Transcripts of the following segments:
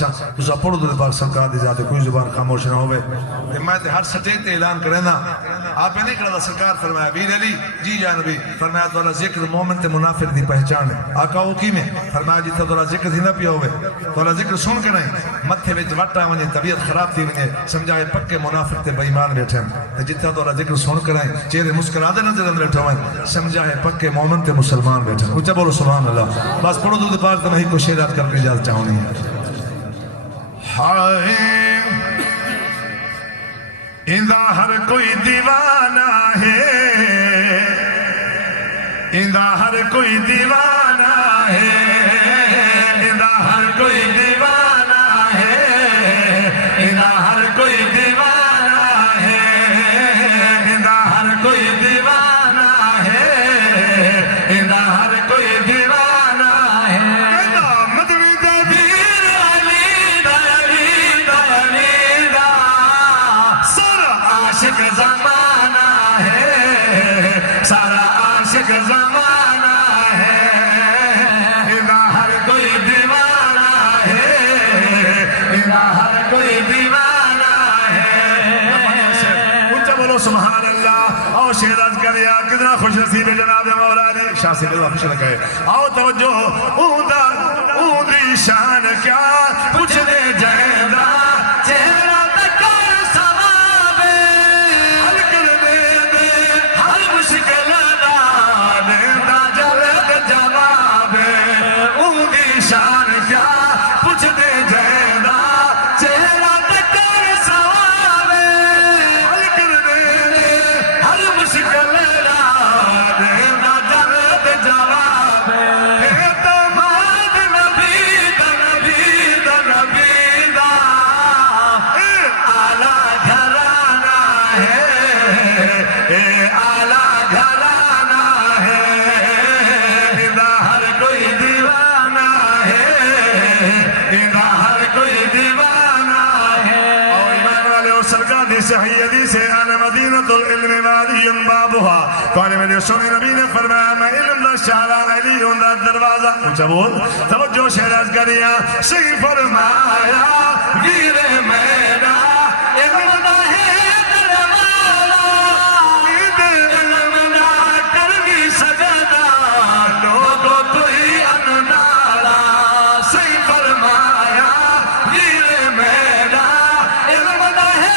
اچھا تسا پڑھو تو پاک سرکار دی ذات کوئی زبان خاموش نہ ہوئے میں تے ہر سٹے تے اعلان کرنا آپ نے نہیں کرا سرکار فرمایا بیر علی جی جانبی فرمایا تولا ذکر مومن تے منافق دی پہچان ہے آقا وہ کی میں فرمایا جیتا تولا ذکر تھی نہ پیا ہوئے تولا ذکر سن کے نہیں متھے وچ وٹا ونجے طبیعت خراب تھی ونجے سمجھائے پکے منافق تے بے ایمان بیٹھے ہیں جیتا تولا ذکر سن کے نہیں چہرے مسکراتے نظر اندر بیٹھے ہوئے سمجھائے پکے مومن تے مسلمان بیٹھے ہیں اونچا بولو سبحان اللہ بس پڑھو تو پاک تو نہیں کو شیرات کر کے اجازت چاہونی ہے ہائے اندہ ہر کوئی دیوانہ ہے اندہ ہر کوئی دیوانہ ہے اندہ ہر کوئی دیوانہ ہے اندہ ہر کوئی دیوانہ ہے اندہ ہر کوئی دیوانہ ہے اندہ ہر کوئی دیوانہ ہے مدوی دبیر علی دلی دلی دا سارا عاشق زمانہ ہے سارا عاشق زمانہ ہے اندہ ہر کوئی دیوانہ ہے اندہ ہر کوئی دیوانہ ہے اونچا بولو سبحان اللہ آؤ شعر عرض کریا کتنا خوش نصیب ہے جناب مولا علی شاہ سے اللہ خوش لگے آؤ توجہ اوندی شان کیا کچھ دے جائندہ چہرہ تکر سوابے حل کر دے ہر مشکل دا دیندہ جلد جوابے اوندی شان کیا کچھ دے جائندہ چہرہ تکر سوابے حل کر دے ہر مشکل دا دیندہ جلد جوابے صحیح حدیث ہے انا مدینۃ العلم وادی بابها قال میں سنے نبی نے فرمایا میں علم دا شارع علی ہوں دا دروازہ اونچا بول توجہ شہراز کریا صحیح فرمایا ویر میرا علم دا ہے دروازہ علم نہ کرنی سجدہ لوگوں کوئی اننالا صحیح فرمایا ویر میرا علم دا ہے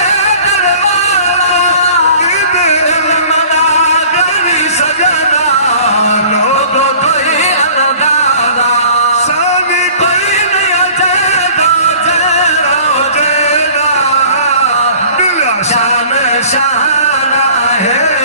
شان شانہ ہے